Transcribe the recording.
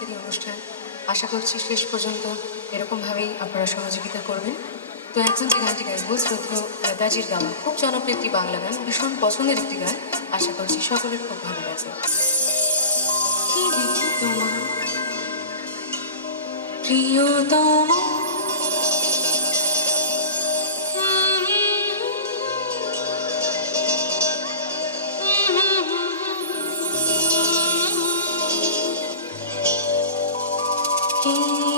আজকের এই অনুষ্ঠান। আশা করছি শেষ পর্যন্ত এরকমভাবেই আপনারা সহযোগিতা করবেন। তো এখন যে গানটি গাইব শ্রদ্ধেয় নেতাজির গাওয়া খুব জনপ্রিয় একটি বাংলা গান, ভীষণ পছন্দের একটি গান। আশা করছি সকলের খুব ভালো লাগবে। কি দেখি তোমার প্রিয়তম, কি